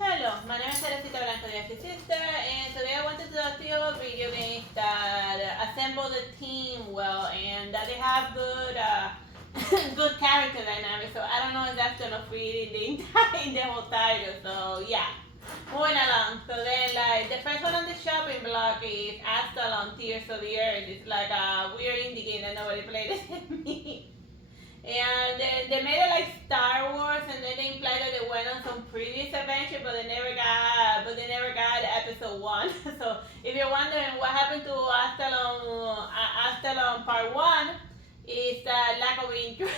Hello, my name is Artsy Sister, and today I wanted to talk to you about video games that assemble the team well and that they have good character dynamics. So I don't know if that's gonna fit in the whole title. So yeah, moving along. So then, like the first one on the shopping block is Astalon Tears of the Earth. It's like a weird indie game that nobody played except me. And they made it like Star Wars, and then they implied that they went on some previous adventure, but they never got episode one. So if you're wondering what happened to Astalon Part One, is lack of interest.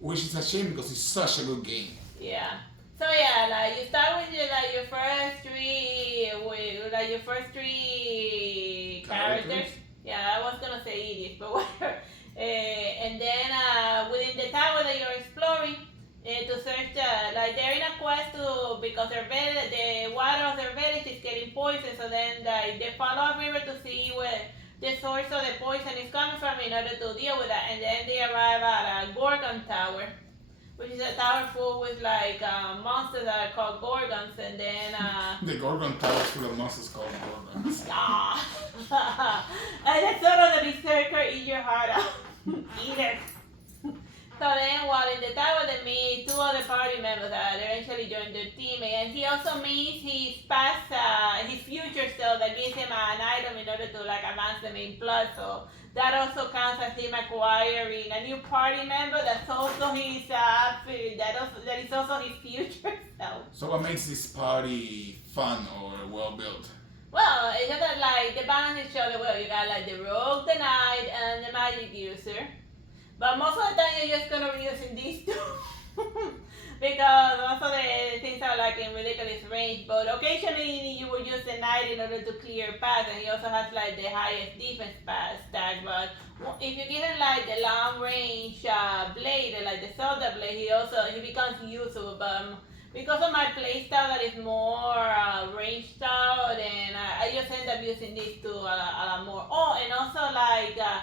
Which is a shame because it's such a good game. Yeah. So yeah, like you start with your first three characters. Yeah, I was gonna say idiots, but whatever. And then within the tower that you're exploring, to search, like they're in a quest to because the water of their village is getting poisoned. So then they follow a river to see where the source of the poison is coming from in order to deal with that. And then they arrive at a Gorgon tower, which is a tower full with like monsters that are called Gorgons, and then the Gorgon tower is full of monsters called Gorgons. And that's sort of the berserker eat your heart out. Eat it. So then, while in the tower, they meet two other party members that eventually join their team, and he also meets his past, his future self that gives him an item in order to like advance the main plot. So that also counts as him acquiring a new party member. That's also his that is also his future self. So what makes this party fun or well built? Well, it's just that like they balance each other well. You got like the rogue, the knight, and the magic user. But most of the time you're just gonna be using these two. Because most of the things are like in ridiculous range. But occasionally you will use the knight in order to clear paths, and he also has like the highest defense stack. But if you give him like the long range blade, like the Zelda blade, he becomes useful. But because of my playstyle that is more range style, then I just end up using these two a lot more. Oh, and also like a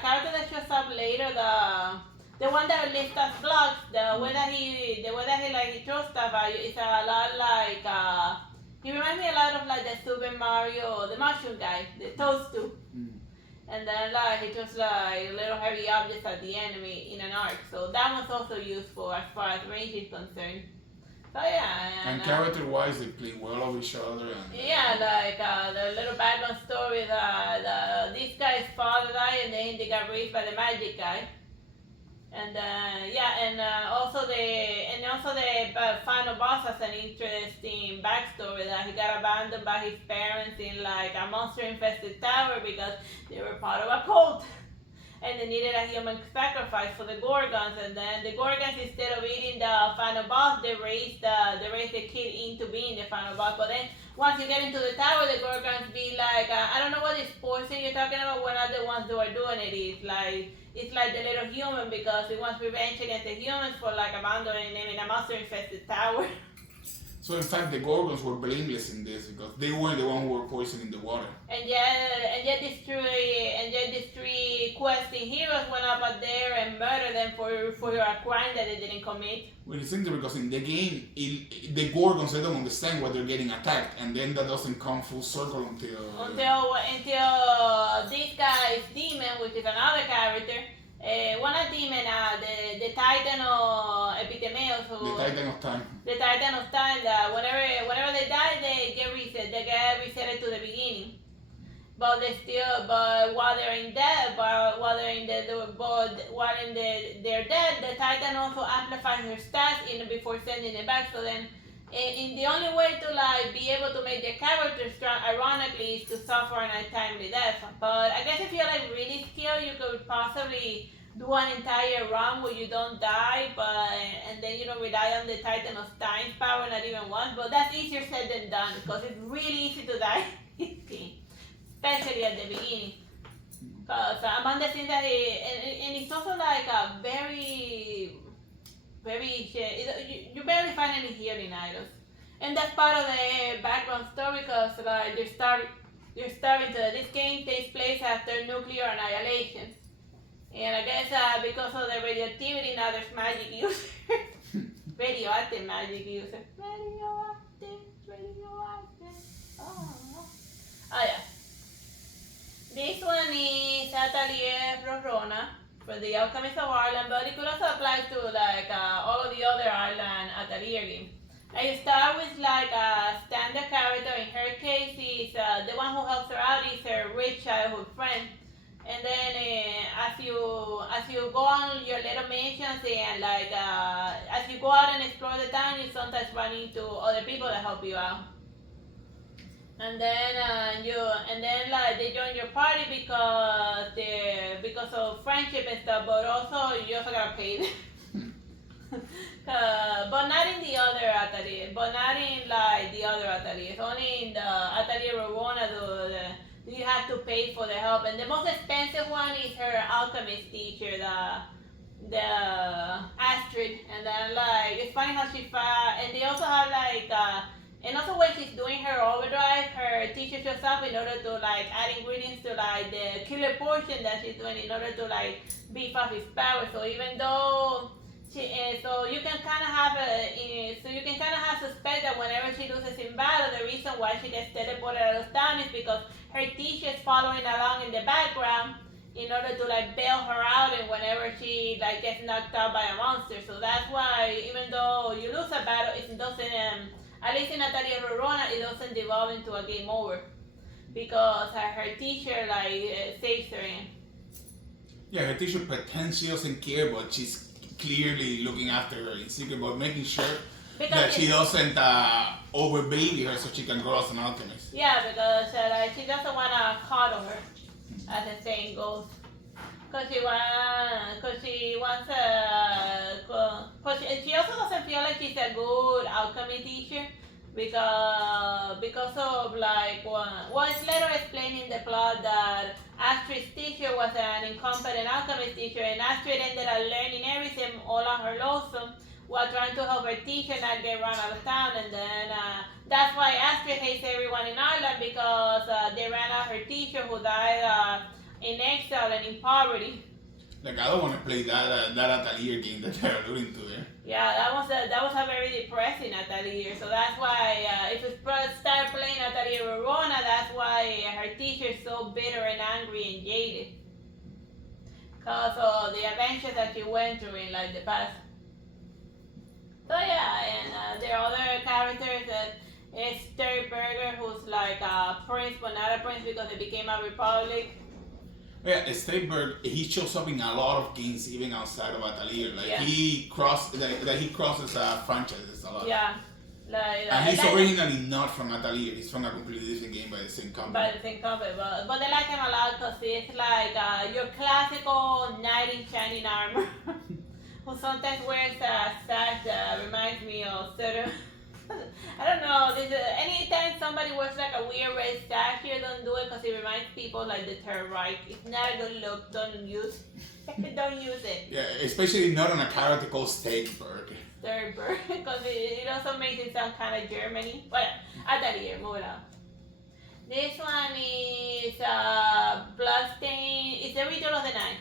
character that shows up later, the one that lifts us blocks, the way that he like he throws stuff at you is a lot like he reminds me a lot of like the Super Mario, the mushroom guy, the Toadstool. And then like he throws like little heavy objects at the enemy in an arc. So that one's also useful as far as range is concerned. So yeah. And character-wise, they play well with each other. And, yeah, like the little background story that this guy's father died, and then they got raised by the magic guy. And also the final boss has an interesting backstory that he got abandoned by his parents in like a monster-infested tower because they were part of a cult. And they needed a human sacrifice for the Gorgons, and then the Gorgons, instead of eating the final boss, they raised the kid into being the final boss. But then once you get into the tower, the Gorgons be like, I don't know what this poison you're talking about. We're not the ones who are doing it. It's like the little human because it wants revenge against the humans for like abandoning them in a monster-infested tower. So in fact, the Gorgons were blameless in this because they weren't the one who were poisoning the water. And yet these three questing heroes went up out there and murdered them for a crime that they didn't commit. Well, it's interesting because in the game, the Gorgons, they don't understand why they're getting attacked, and then that doesn't come full circle until this guy's demon, which is another character. One demon, the Titan of Epitemeos, the Titan of Time. The Titan of Time. That whenever they die, they get reset. They get resetted to the beginning. But while they're in death, they're dead, the Titan also amplifies their stats even before sending it back. So then, in the only way to like be able to make their character strong, ironically, is to suffer an untimely death. But I guess if you're like really skilled, you could possibly do an entire run where you don't die, and then you don't rely on the Titan of Time's power not even once. But that's easier said than done because it's really easy to die in this game, especially at the beginning. Because among the things that and it's also like a very you barely find any healing items, and that's part of the background story because like you're starting to this game takes place after nuclear annihilation, and I guess because of the radioactivity now there's magic users, radio radioactive magic user. Radioactive. Oh. Oh yeah. This one is Atelier Rorona for the Alchemist of Ireland, but it could also apply to like all of the other Ireland Atelier games. I start with like a standard character. In her case, is the one who helps her out is her rich childhood friend. And then as you go on your little missions and like as you go out and explore the town, you sometimes run into other people that help you out. And then like they join your party because of friendship and stuff, but also you also gotta pay them. But not in the other atelier, but not in like the other ateliers. Only in the Atelier Rorona do you have to pay for the help. And the most expensive one is her alchemist teacher, the Astrid. And then like it's funny how she and they also have like and also when she's doing her overdrive, her teacher shows up in order to like add ingredients to like the killer potion that she's doing in order to like beef up his power. So even though so you can kind of have suspect that whenever she loses in battle, the reason why she gets teleported out of town is because her teacher is following along in the background in order to like bail her out, and whenever she like gets knocked out by a monster. So that's why even though you lose a battle, it doesn't. At least in Atelier Rorona, it doesn't devolve into a game over because her teacher like saves her in. Yeah, her teacher pretends she doesn't care, but she's clearly looking after her in secret, but making sure that she doesn't overbaby her so she can grow as an alchemist. Yeah, because like, she doesn't want to coddle her, as the saying goes. Cause she also doesn't feel like she's a good alchemy teacher because of like it's later explained in the plot that Astrid's teacher was an incompetent alchemist teacher, and Astrid ended up learning everything all on her lonesome while trying to help her teacher not get run out of town. And then that's why Astrid hates everyone in Ireland, because they ran out her teacher who died in exile and in poverty. Like, I don't want to play that Atelier game that they're alluding to there. Yeah, that was a very depressing Atelier. So that's why if you start playing Atelier Rorona, that's why her teacher is so bitter and angry and jaded, because of the adventures that she went through in like the past. So yeah, and there are other characters that is Burger, who's like a prince, but not a prince because they became a republic. Yeah, Steinberg, he shows up in a lot of games, even outside of Atelier. Like, yeah. he crosses franchises a lot. Yeah. And he's originally not from Atelier. He's from a completely different game by the same company. But they like him a lot because it's like your classical knight in shining armor who sometimes wears a sash that reminds me of certain. I don't know. Anytime somebody wears like a weird red sash here, don't do it because it reminds people like the Third Reich. It's not a good look. Don't use it. Yeah, especially not on a character called Steinberg. Steinberg, because it also makes it sound kind of Germany. But Atelier, moving on. This one is Bloodstain. It's the Ritual of the Night.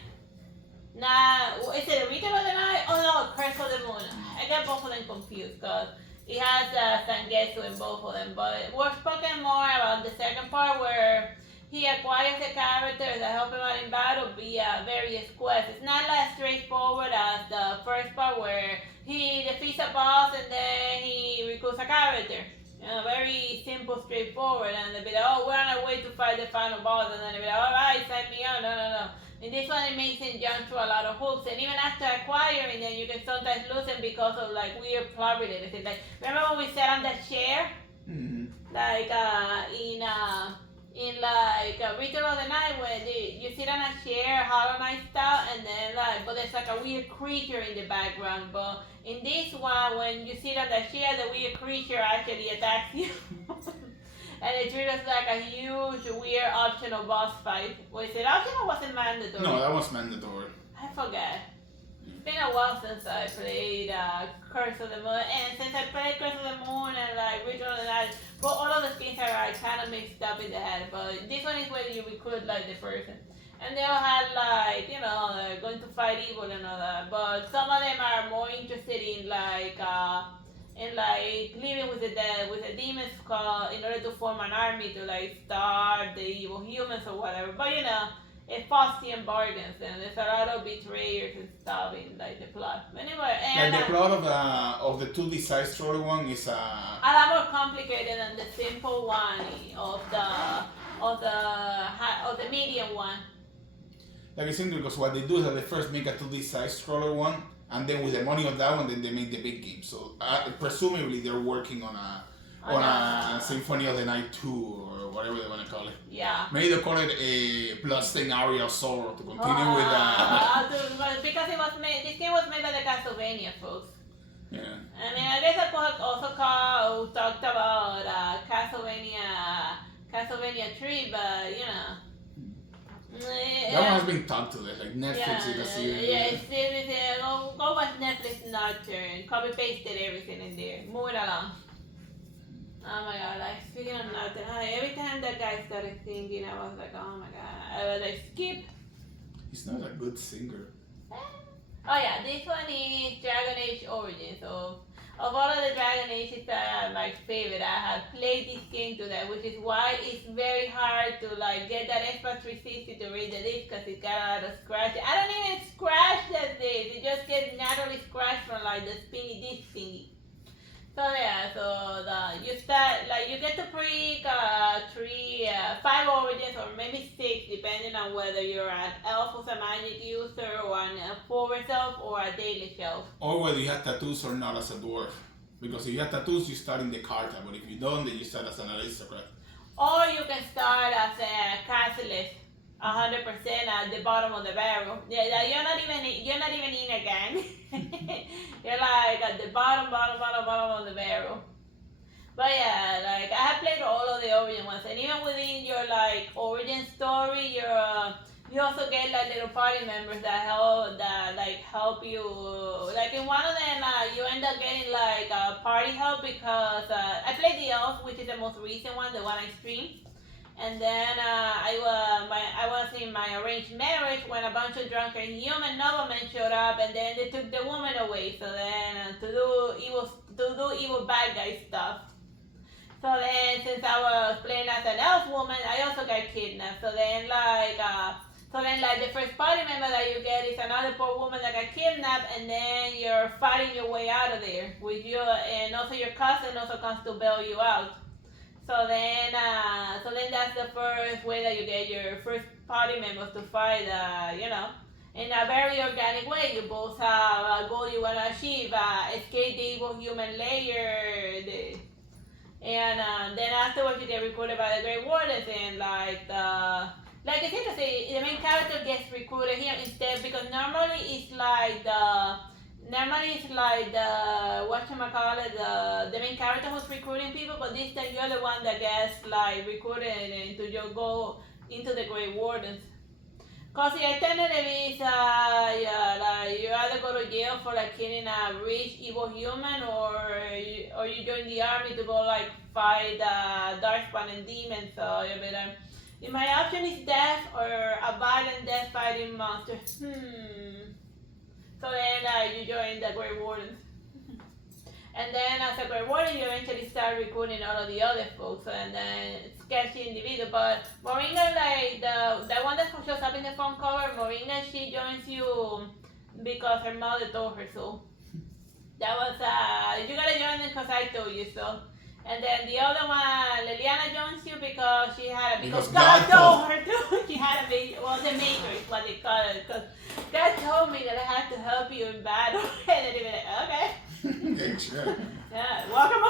Now, is it the Ritual of the Night? Oh no, Curse of the Moon. I got both of them confused because it has Sangetsu in both of them, but we're spoken more about the second part where he acquires the characters that help him out in battle via various quests. It's not as straightforward as the first part where he defeats a boss and then he recruits a character. You know, very simple, straightforward, and they'll be like, oh, we're on our way to fight the final boss, and then they'll be like, alright, sign me up. No. In this one, it makes him jump through a lot of hoops, and even after acquiring them, you can sometimes lose him because of like weird plot related things. Like, remember when we sat on that chair? Mm-hmm. Like in like Ritual of the Night, where you sit on a chair, Hollow Knight style, and then like, but there's like a weird creature in the background. But in this one, when you sit on the chair, the weird creature actually attacks you. And it triggers like a huge, weird optional boss fight. Was it optional or was it mandatory? No, that was mandatory. I forgot. It's been a while since I played Curse of the Moon. And since I played Curse of the Moon and like Ritual of the Night, but all of the skins are kind of mixed up in the head. But this one is where you recruit like the person. And they all had like, going to fight evil and all that. But some of them are more interested in like living with the demons called in order to form an army to like starve the evil humans or whatever. But it's Faustian bargains and there's a lot of betrayers and stuff in like the plot. Anyway, and like the plot of the 2D side scroller one is a lot more complicated than the simple one of the medium one. Like it's interesting because what they do is that they first make a 2D side scroller one, and then with the money of that one, then they make the big game. So presumably they're working on a Symphony of the Night 2 or whatever they want to call it. Yeah. Maybe they call it a Bloodstained Aria of Sorrow to continue with because this game was made by the Castlevania folks. Yeah. I mean, I guess I could also talked about Castlevania 3, but that one has been talked to, like Netflix is a series. Go watch Netflix Nocturne. Copy pasted everything in there. Moving along. Oh my god, like speaking of Nocturne, every time that guy started singing, I was like, oh my god. I was like, skip. He's not a good singer. Oh yeah, this one is Dragon Age Origins. So of all of the Dragon Ages that are my favorite, I have played this game to that, which is why it's very hard to like get that Xbox 360 to read the disc because it got a lot of scratches. I don't even scratch that disc; it just gets naturally scratched from like the spinny disc thingy. So yeah, you get to pick 5 origins or maybe 6 depending on whether you're an elf who's a magic user or an forest elf or a daily shelf. Or whether you have tattoos or not as a dwarf. Because if you have tattoos, you start in the Carta, but if you don't, then you start as an aristocrat. Or you can start as a castless, 100% at the bottom of the barrel. Yeah, you're not even in a gang. You're like at the bottom of the barrel. But yeah, like I have played all of the origin ones, and even within your like origin story, you also get like little party members that help you. Like in one of them, you end up getting like party help because I played the elf, which is the most recent one, the one I streamed. And then I was in my arranged marriage when a bunch of drunken human noblemen showed up, and then they took the woman away. So then to do evil bad guy stuff. So then since I was playing as an elf woman, I also got kidnapped. So then the first party member that you get is another poor woman that got kidnapped, and then you're fighting your way out of there with you, and also your cousin also comes to bail you out. So then that's the first way that you get your first party members to fight, in a very organic way. You both have a goal you want to achieve, escape the evil human layer, and then afterwards you get recruited by the Great Wardens, and like it's interesting, the main character gets recruited here instead, because normally it's like the main character who's recruiting people, but this time you're the one that gets like recruited into your goal into the Great Wardens. Cause the alternative is you either go to jail for like killing a rich evil human, or you join the army to go like fight darkspawn and demons. So you better. My option is death or a violent death fighting monster. So then you join the Great Wardens. And then as a Great Warden, you eventually start recruiting all of the other folks, and then sketchy individual. But Moringa, like the one that shows up in the front cover, Moringa, she joins you because her mother told her so. That was, you gotta join them because I told you so. And then the other one, Liliana joins you because God told her to. She had a baby. Well, the maker is what they call it. Because God told me that I had to help you in battle. And then they were like, okay. Sure. Yeah, welcome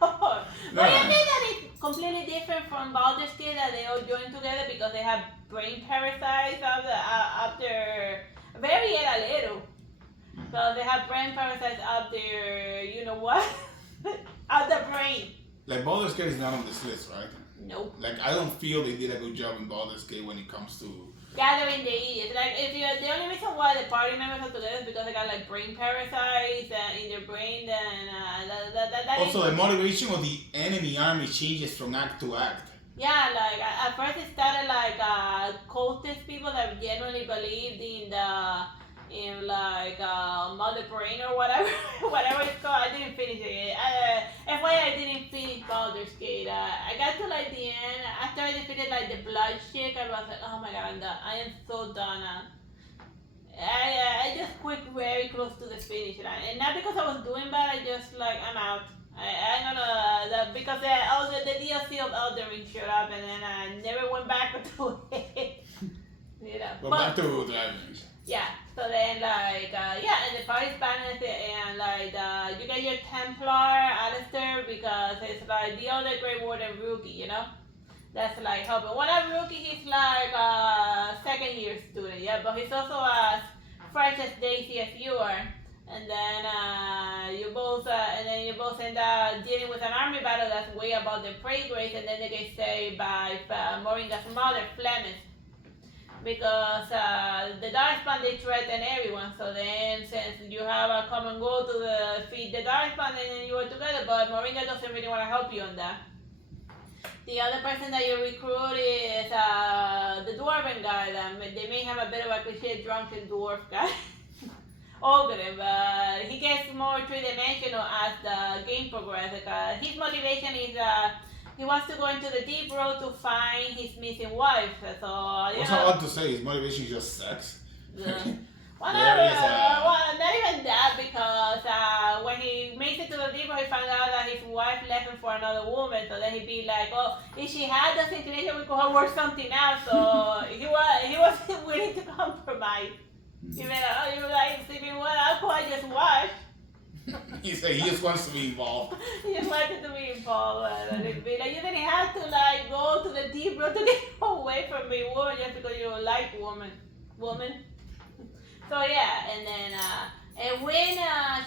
aboard. But you think that it's completely different from Baldur's Gate, that they all join together because they have brain parasites up there. Very yet a little. So they have brain parasites up there, you know what? Out the brain. Like Baldur's Gate is not on this list, right? Nope. Like I don't feel they did a good job in Baldur's Gate when it comes to gathering the idiots. Like if you, the only reason why the party members are together is because they got like brain parasites in their brain. Then also the motivation of the enemy army changes from act to act. Yeah, like at first it started like cultist people that genuinely believed in the in like Mother Brain or whatever whatever it's called. I didn't finish it. FYI, I didn't finish Baldur's Gate. I got to like the end after I defeated like the blood chick. I was like, oh my god, I'm done. I am so done. I just quit very close to the finish line, and not because I was doing bad. I just like I'm out. I'm gonna because all the DLC of Elden Ring showed up, and then I never went back to it. You know. But back to driving. Yeah. So then like yeah, and the party's balanced, and like you get your Templar Alistair because it's like the other Grey Warden rookie, you know. That's like helping. When I'm rookie, he's like a second year student, yeah, but he's also as fresh as Daisy as you are. And then you both end up dealing with an army battle that's way above their pay grade, and then they get saved by Moringa's mother, Flemeth, because the Darkspawn they threaten everyone. So then, since you have a common goal to defeat the Darkspawn, and then you are together, but Moringa doesn't really want to help you on that. The other person that you recruit is the dwarven guy. That they may have a bit of a cliche drunken dwarf guy. Ogre, but he gets more three-dimensional as the game progresses. His motivation is he wants to go into the deep road to find his missing wife. So What's hard to say? His motivation is just sex. Whatever. Well, not even that, because when he makes it to the deep road, he finds out that his wife left him for another woman. So then he'd be like, "Oh, if she had this inclination, we could work something out." So he wasn't willing to compromise. Even though you were like sleeping well, alcohol just wash. He said he just wants to be involved. He just wanted to be involved, and it'd be like you didn't have to like go to the deep road to get away from me, woman, just because you like woman. So yeah, and then and when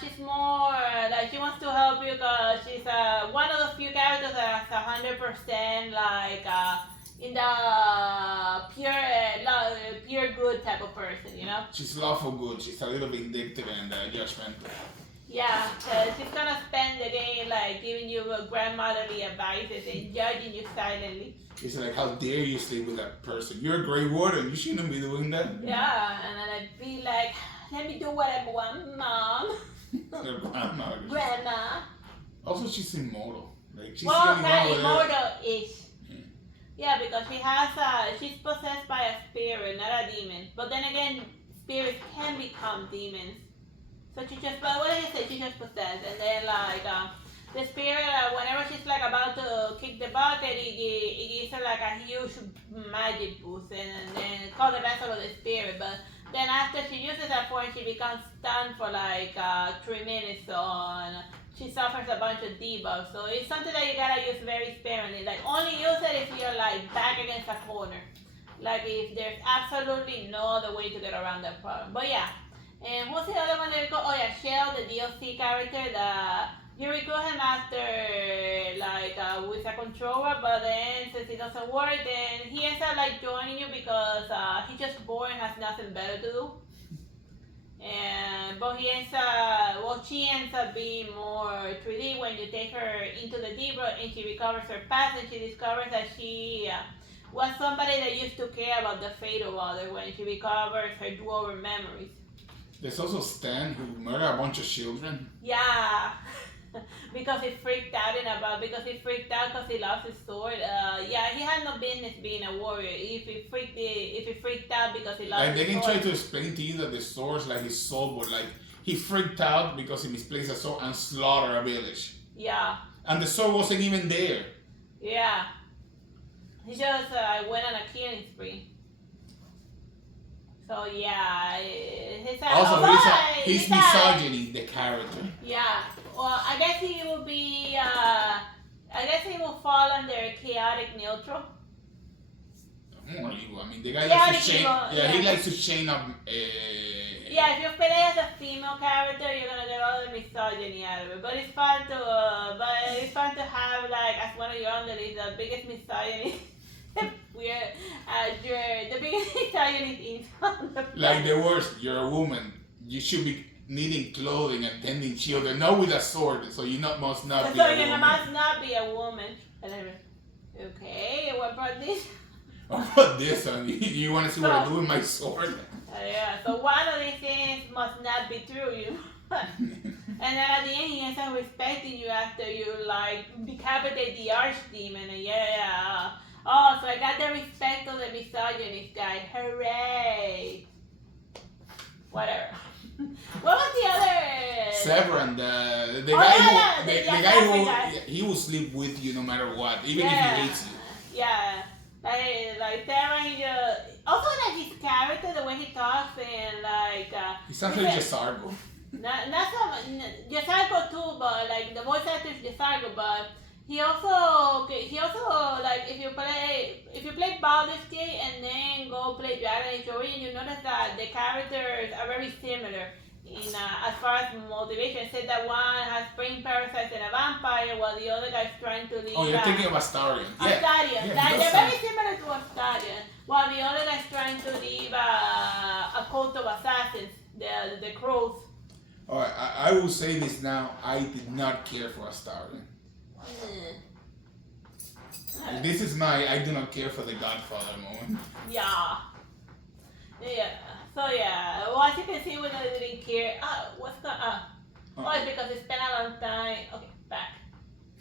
she's more like she wants to help you because she's one of the few characters that's 100% like in the pure good type of person, you know. She's lawful good. She's a little vindictive and judgmental. Yeah, she's gonna spend the game like giving you grandmotherly advices and judging you silently. It's like, how dare you sleep with that person? You're a Grey Warden. You shouldn't be doing that. Yeah, and then I'd be like, let me do whatever I want, Mom. Grandma. Also, she's immortal. Like she's well, getting immortal-ish. Yeah, because she's possessed by a spirit, not a demon. But then again, spirits can become demons. So but what did you say? She just possessed, and then like the spirit, whenever she's like about to kick the bucket, it gives her like a huge magic boost, and then it's called the vessel of the spirit. But then after she uses that point, she becomes stunned for like 3 minutes on. She suffers a bunch of debuffs, so it's something that you gotta use very sparingly. Like only use it if you're like back against a corner, like if there's absolutely no other way to get around that problem. But yeah, and what's the other one that we got? Oh yeah, Shell, the DLC character. You recruit him after like with a controller, but then since it doesn't work, then he ends up like joining you because he's just bored and has nothing better to do. But she ends up being more 3D when you take her into the deep road and she recovers her past, and she discovers that she was somebody that used to care about the fate of others when she recovers her dwarven memories. There's also Stan who murdered a bunch of children. Yeah. because he freaked out because he lost his sword. Yeah, he had no business being a warrior if he freaked out because he lost his sword. Like they can try to explain to you that the sword's like his soul, but like he freaked out because he misplaced a sword and slaughtered a village. Yeah. And the sword wasn't even there. Yeah. He just went on a killing spree. So yeah, he's misogyny, the character. Yeah. Well, I guess he will be. I guess he will fall under chaotic neutral. More evil. I mean, the guy likes to chain. Yeah, he likes to chain up. Yeah, if you play as a female character, you're gonna get all the misogyny out of it. But it's fun to have like as one of your underlings the biggest misogyny. The biggest misogyny in like the worst. You're a woman. You should be needing clothing and tending children, not with a sword. So you must not be. So you must not be a woman. Okay, what brought this? What about this one? You want to see what I do with my sword? Yeah, so one of these things must not be true, you know? And then at the end, he ends up respecting you after you, like, decapitate the archdemon. And yeah. Oh, so I got the respect of the misogynist guy. Hooray! Whatever. What was the other? Severin, the Oh, guy yeah, who the the South guy African who guy. he will sleep with you no matter what, even if Yeah. he hates you. Yeah. Like Theron, also like his character, the way he talks, and like He sounds like Jesargo. not so much Jesargo too, but like the voice actor is Jesargo, but he also like if you play Baldur's Gate and then go play Dragon Age Origin, you notice that the characters are very similar in as far as motivation. It said that one has brain parasites and a vampire, while the other guy's trying to leave. Oh, you're thinking of Astarion. Astarion. Yeah, They're very similar to Astarion, while the other guy's trying to leave a cult of assassins, the crows. Alright, I will say this now. I did not care for Astarion. This is my I do not care for the Godfather moment. Yeah. So yeah, well, as you can see, we didn't care. What's going on? Oh, it's because it's been a long time. Okay, back.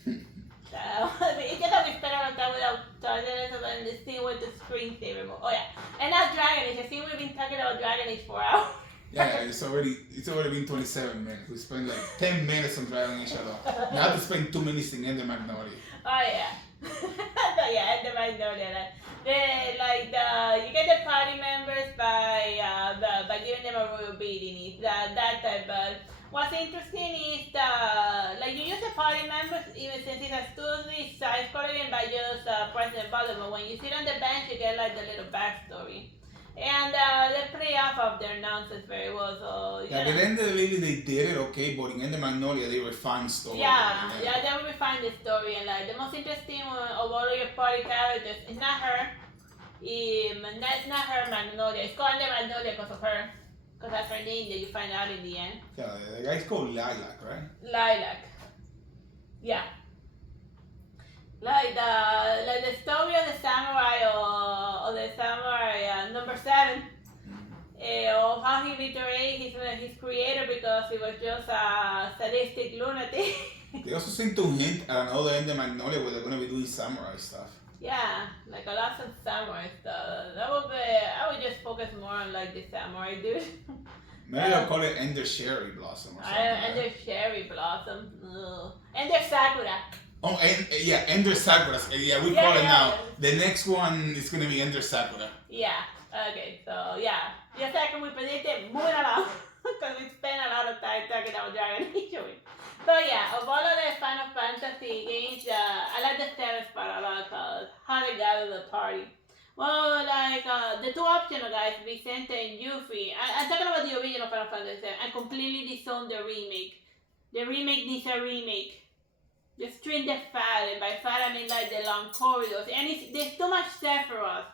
It's just that we spent a long time without touching it, so then this thing with the screensaver mode. Oh yeah, and now Dragon Age. I think we've been talking about Dragon Age for hours. Yeah, it's already been 27 minutes. We spent like 10 minutes on Dragon Age alone. Now to spend 2 minutes in Ender Magnolia. Oh yeah. So yeah, at the Magnolia. You get the party members by giving them a royal beating. It's that type. But what's interesting is you use the party members even since it's exclusively side scrolling by just pressing the button. But when you sit on the bench, you get like the little backstory. And they play off of their nonsense very well. So yeah, but then they did it okay, but in Ender Magnolia they refined story. Yeah, they refine the story, and like the most interesting one of all of your party characters is not her. That's not her Magnolia. It's called Ender Magnolia because of her, because that's her name that you find out in the end. Yeah, the guy's called Lilac, right? Lilac. Yeah. Like the story of the samurai or the samurai number 7 of how he betrayed his creator because he was just a sadistic lunatic. They also seem to hint at another Ender Magnolia where they're gonna be doing samurai stuff. Yeah, like a lot of samurai stuff. I would just focus more on like the samurai dude. Maybe they'll call it Ender Cherry Blossom or something. Ender Cherry Blossom. Ugh. Ender Sakura. Oh, and yeah, Ender Sakura. Yeah, we call it now. The next one is gonna be Ender Sakura. Yeah. Okay. So yeah, just like we predicted, moving along because we spent a lot of time talking about Dragon Age. So yeah, of all of the Final Fantasy games, I like the 7th part a lot because how they gather the party. Well, like the two optional guys, Vicente and Yuffie. I'm talking about the original Final Fantasy. I completely disowned the remake. The remake needs a remake. Just trim the fat, and by fat I mean like the long corridors. And there's too much Sephiroth.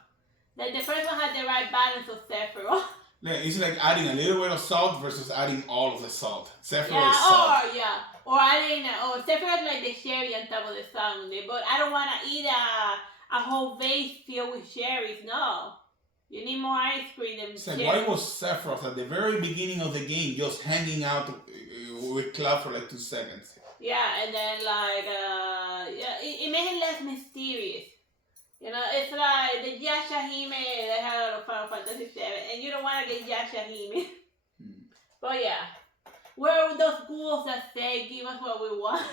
Like the first one had the right balance of Sephiroth. Yeah, it's like adding a little bit of salt versus adding all of the salt. Sephiroth is salt. Or adding, Sephiroth like the sherry on top of the sundae. But I don't want to eat a whole vase filled with cherries. No. You need more ice cream than It's like, cherries. why was Sephiroth at the very beginning of the game just hanging out with Cloud for like 2 seconds? Yeah, and then it made him less mysterious. You know, it's like the Yashahime they had out of Final Fantasy VII, and you don't want to get Yashahime. But yeah, where are those ghouls that say, give us what we want?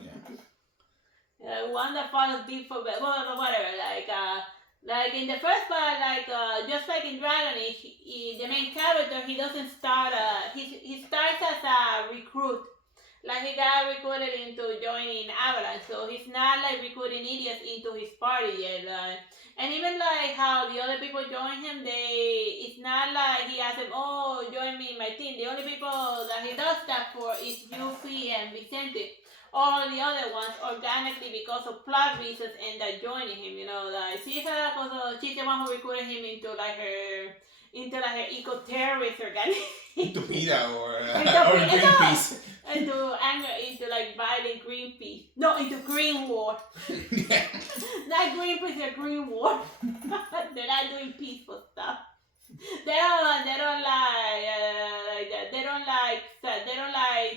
Yeah. One that follows deep for whatever. Like in the first part, just like in Dragon Age, the main character, he doesn't start. He starts as a recruit. Like he got recruited into joining Avalanche, so he's not like recruiting idiots into his party yet. And even like how the other people join him, it's not like he asks them, oh, join me in my team. The only people that he does that for is Yuffie and Vicente. All the other ones organically because of plot reasons end up joining him. You know, like she's the one who recruited him into her eco-terrorist organization. Into PETA or Greenpeace. Into like violent Greenpeace. No, into Green War. Yeah. No, like Greenpeace or Green War. They're not doing peaceful stuff. They don't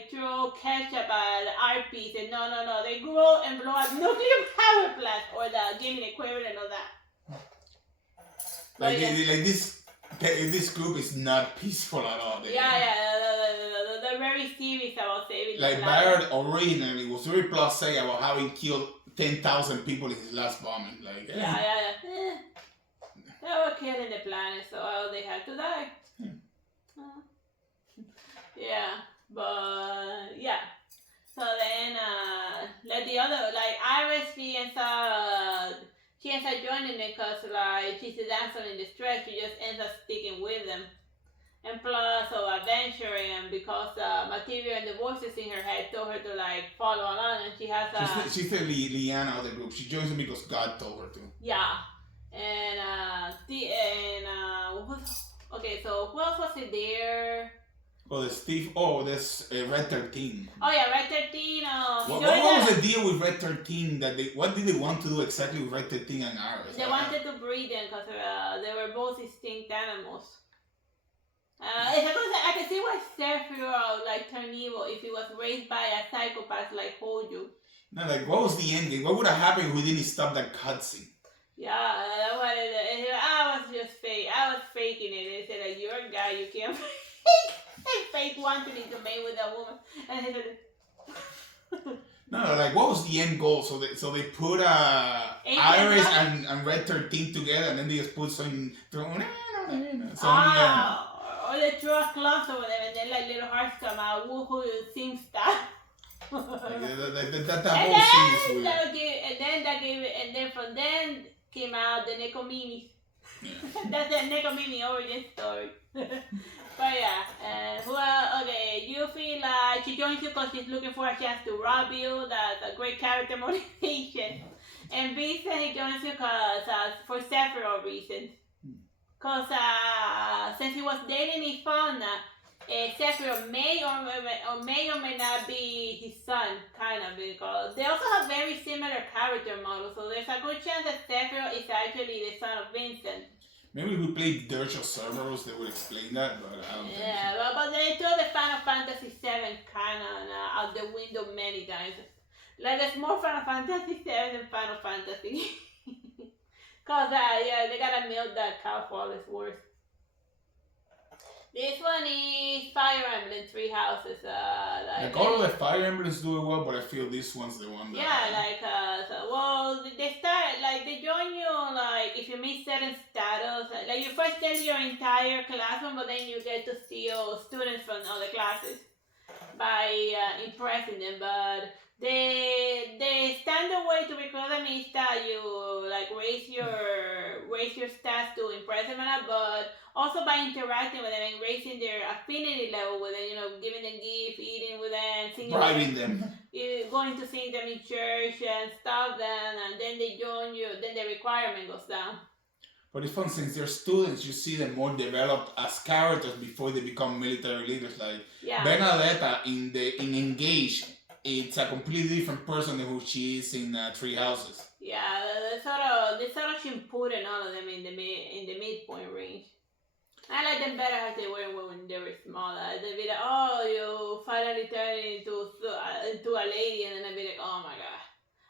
throw ketchup at art piece and no. They grow and blow up nuclear power plants or the gaming equivalent of that. Like this group is not peaceful at all. They're very serious about saving the planet. Bayard originally was very blasé about having killed 10,000 people in his last bombing. Like they were killing the planet, so they had to die. So then, like the other, like Iris, she ends up joining it because like she's a damsel in distress. She just ends up sticking with them, and plus adventuring, and because material and the voices in her head told her to like follow along, and she has she's the Liana of the group. She joins them because God told her to. Yeah, and so who else was it there? Oh, there's Steve. Oh, there's Red 13. Oh yeah, Red 13. What was the deal with Red 13? What did they want to do exactly with Red 13 and Iris? They wanted to breed them because they were both extinct animals. I can see why Sephiroth like turned evil if he was raised by a psychopath like Hojo. No, like what was the end game? What would have happened if we didn't stop that cutscene? Yeah, I was just fake. I was faking it. They said like you're a guy, you can't fake wanting to mate with a woman. And he said, no, like what was the end goal? So they put Iris and Red 13 together, and then they just put some. Or they threw a cloth over them, and then like little hearts come out. Woohoo! Seems that. That whole scene is weird. And then from then came out the Nekomimi. Yeah. That's the Nekomimi origin story. But yeah, okay, you feel like she joins you because she's looking for a chance to rob you. That's a great character motivation. And Vincent, he joins you for several reasons. Because since he was dating his fauna, Sephiroth may or may not be his son, kind of, because they also have very similar character models, so there's a good chance that Sephiroth is actually the son of Vincent. Maybe if we played Dirge of Cerberus, they would explain that, but I don't think so. Yeah, but they throw the Final Fantasy VII canon out the window many times. Like, there's more Final Fantasy VII than Final Fantasy. Because, they gotta milk that cow for all it's worth. This one is Fire Emblem Three Houses. Like all of the Fire Emblems do it well, but I feel this one's the one that... they start, like, they join you, like, if you meet certain status, like, you first get your entire classroom, but then you get to steal students from other classes by impressing them, but the standard way to recruit them is that you, like, raise your stats to impress them, but also by interacting with them and raising their affinity level with them, giving them gifts, eating with them, singing bribing them. Going to sing them in church and stuff, and then they join you, then the requirement goes down. But it's fun, since they're students, you see them more developed as characters before they become military leaders. Like Benedetta in Engage, it's a completely different person than who she is in Three Houses. Yeah, they sort of Shippuden all of them in the midpoint range. I like them better as they were when they were smaller. They'd be like, oh, you finally turned into a lady, and then I'd be like, oh my god.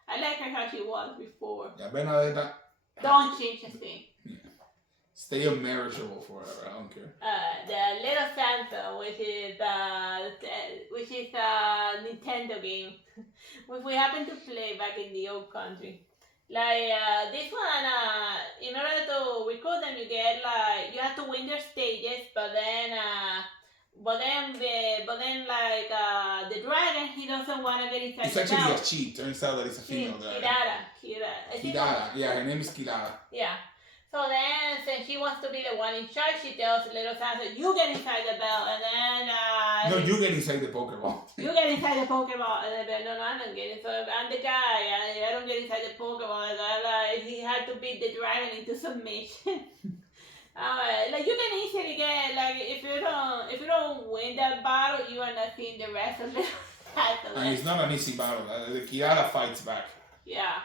I like her how she was before. Yeah, Benedetta. Don't change a thing. Yeah. Stay unmarriageable forever, I don't care. The Little Santa, which is a Nintendo game, which we happen to play back in the old country. Like, this one, in order to recruit them, you have to win their stages, but then, the dragon, he doesn't want to get inside. It's actually a cheat. Turns out that it's a female dragon. Kirara. Yeah, her name is Kirara. Yeah. So then, since she wants to be the one in charge, she tells Little Santa, you get inside the bell, and then... no, you get inside the Pokeball. You get inside the Pokeball, and then, no, I'm not getting, so I'm the guy, I don't get inside the Pokeball, and he had to beat the dragon into submission. Like, you can easily get, like, if you don't win that battle, you are not seeing the rest of the battle. And it's not an easy battle, the Kirara fights back. Yeah.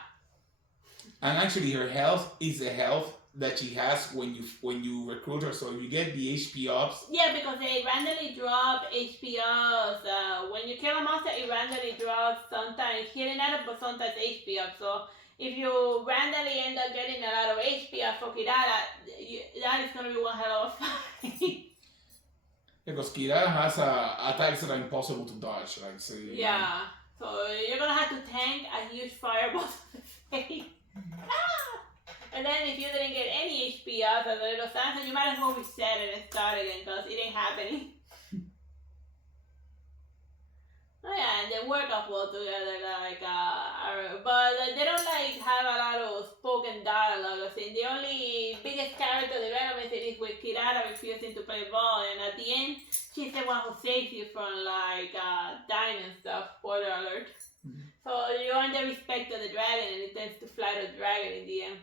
And actually, her health is the health that she has when you recruit her. So if you get the HP ups, Yeah, because they randomly drop HPs. When you kill a monster, it randomly drops sometimes healing item, but sometimes HP up. So if you randomly end up getting a lot of HP up for Kirara, that is gonna be one hell of a fight. because Kirara has attacks that are impossible to dodge. Like so. Yeah. So you're gonna have to tank a huge fireball to the face. And then if you didn't get any HP out of the little Santa, you might as well reset it and start again because it ain't happening. Oh yeah, and they work off well together, like, but they don't like have a lot of spoken dialogue or thing. The only biggest character development is with Kirara refusing to play ball, and at the end, she's the one who saves you from like dying and stuff. Spoiler alert. Mm-hmm. So you earn the respect of the dragon, and it tends to fly the dragon in the end.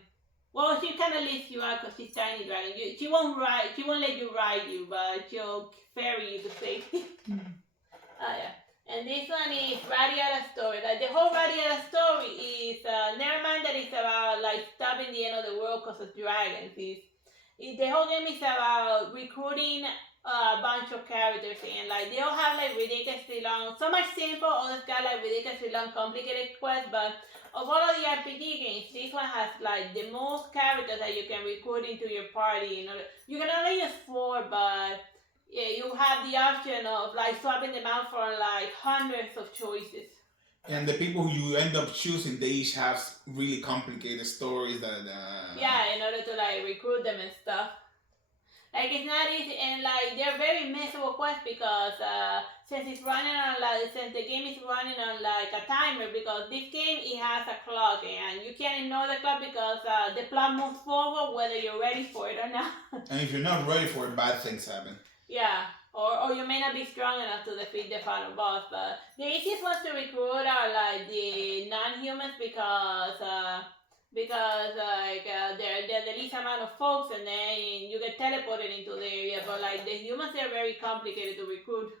Well, she kind of lifts you out because she's tiny dragon. She won't let you ride you, but she'll ferry you to safety. Oh yeah. And this one is Radiata story. Like the whole Radiata story is never mind that it's about like stopping the end of the world because of dragons. The whole game is about recruiting a bunch of characters, and like they all have like ridiculously long. Some are simple, others got like ridiculously long, complicated quests. But of all of the RPG games, this one has like the most characters that you can recruit into your party. You can only use 4, but yeah, you have the option of like swapping them out for like hundreds of choices. And the people who you end up choosing, they each have really complicated stories that. Yeah, in order to like recruit them and stuff. Like it's not easy, and like they're very miserable quests because since the game is running on like a timer, because this game it has a clock and you can't ignore the clock because the plot moves forward whether you're ready for it or not. And if you're not ready for it, bad things happen. Yeah, or you may not be strong enough to defeat the final boss. But the easiest ones to recruit are like the non-humans because they're the least amount of folks, and then you get teleported into the area. But like the humans are very complicated to recruit.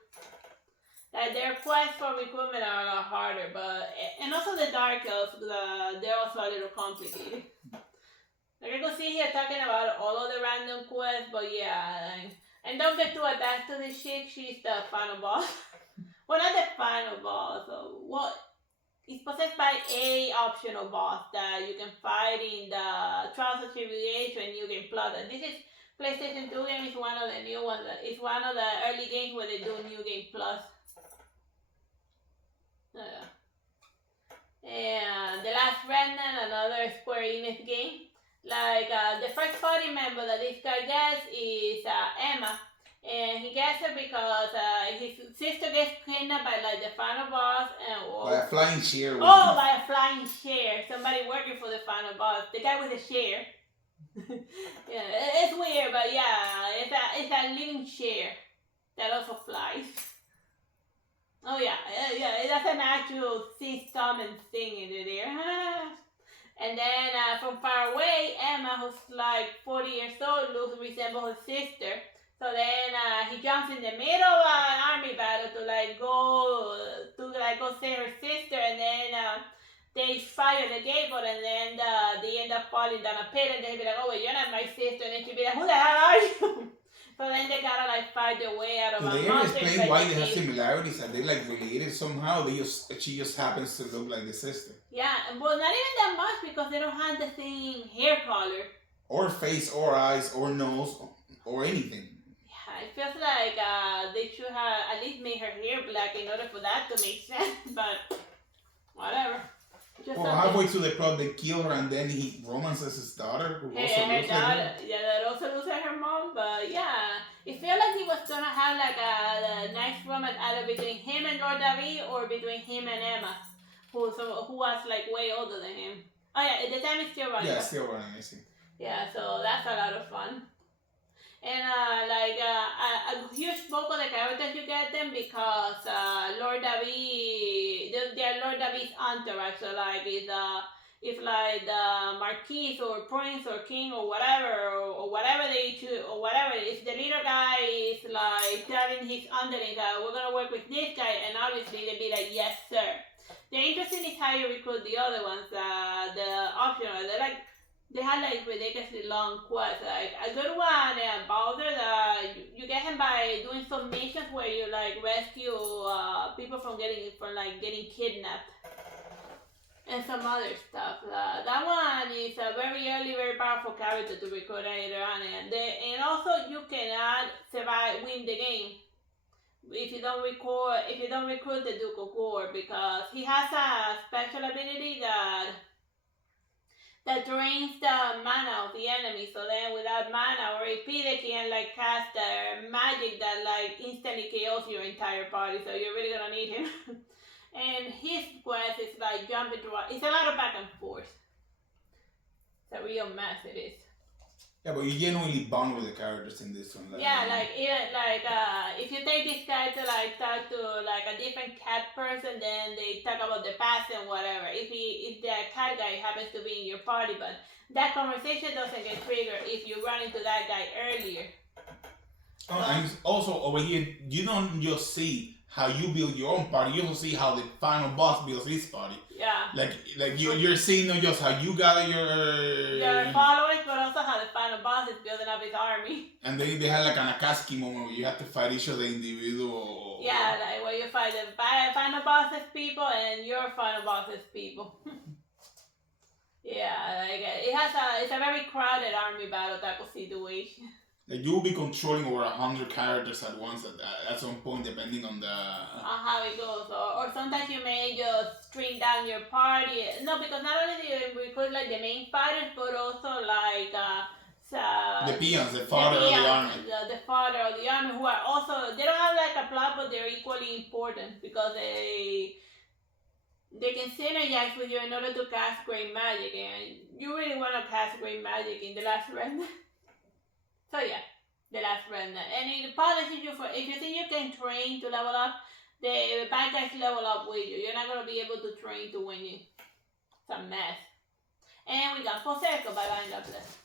Like their quests for recruitment are a lot harder, and also the Dark Elves, they're also a little complicated. Like I could sit here talking about all of the random quests, but yeah. And don't get too attached to this chick. She's the final boss. Well, not the final boss. It's possessed by a optional boss that you can fight in the Trials of Tribulation New Game Plus. And this is PlayStation 2 game. It's one of the new ones. It's one of the early games where they do New Game Plus. And The Last Remnant, another Square Enix game. Like, the first party member that this guy gets is Emma. And he gets her because his sister gets kidnapped by like the final boss. By a flying chair. By a flying chair. Somebody working for the final boss. The guy with the chair. Yeah, it's weird, but yeah, it's a living chair that also flies. Oh yeah, it has an actual sea summon thing in there. And then from far away, Emma, who's like 40 years old, resembles her sister. So then he jumps in the middle of an army battle to go save her sister, and then they fire the gateway, and then they end up falling down a pit, and they be like, "Oh, wait, you're not my sister," and then she be like, "Who the hell are you?" So then they gotta like fight their way out of a mountain. Do they explain why they have similarities? Are they like related somehow? She just happens to look like the sister. Yeah, well, not even that much because they don't have the same hair color, or face, or eyes, or nose, or anything. Yeah, it feels like they should have at least made her hair black in order for that to make sense. But whatever. Well, halfway through the plot, they kill her, and then he romances his daughter, who also looks like her. Yeah, that also looks like her mom. But yeah, it felt like he was gonna have like a nice romance either between him and Lord David or between him and Emma, who was like way older than him. Oh yeah, at the time it's still running. Yeah, still running. I see. Yeah, so that's a lot of fun. And a huge bulk of the characters you get them because Lord David, they're Lord David's entourage. So like if like the Marquis or Prince or King or whatever or whatever they choose or whatever, if the leader guy is like telling his underlings we're gonna work with this guy, and obviously they'd be like, yes sir. The interesting is how you recruit the other ones. The optional. They had like ridiculously long quests. Like a good one, Bowser. You get him by doing some missions where you like rescue people from getting kidnapped and some other stuff. That one is a very early, very powerful character to recruit later on, and also you cannot win the game if you don't recruit the Duke of War, because he has a special ability that drains the mana of the enemy. So then without mana or AP, they can like cast their magic that like instantly KOs your entire party. So you're really gonna need him. And his quest is like jumping through. It's a lot of back and forth. It's a real mess. It is. Yeah, but you genuinely bond with the characters in this one. Yeah, like even like if you take this guy to like talk to like a different cat person, then they talk about the past and whatever. If the cat guy happens to be in your party, but that conversation doesn't get triggered if you run into that guy earlier. And also over here, you don't just see how you build your own party. You also see how the final boss builds his party. Yeah. Like you're seeing not just how you gather your followers, but also how the final boss is building up his army. And they had like an Akatsuki moment where you have to fight each other individual. Yeah, like where you fight the final boss's people and your final boss's people. Yeah, like it's a very crowded army battle type of situation. Like you will be controlling over 100 characters at once at some point, depending on how it goes, or sometimes you may just string down your party. No, because not only do you recruit like the main fighters, but also like the peons, the fodder of the army. The fodder of the army, who are also, they don't have like a plot, but they're equally important because they can synergize with you in order to cast great magic, and you really want to cast great magic in the last round. So yeah, the last run. And it punishes you for, if you think you can train to level up, the bad guys level up with you. You're not going to be able to train to win you. It's a mess. And we got full circle. Bye bye and God bless.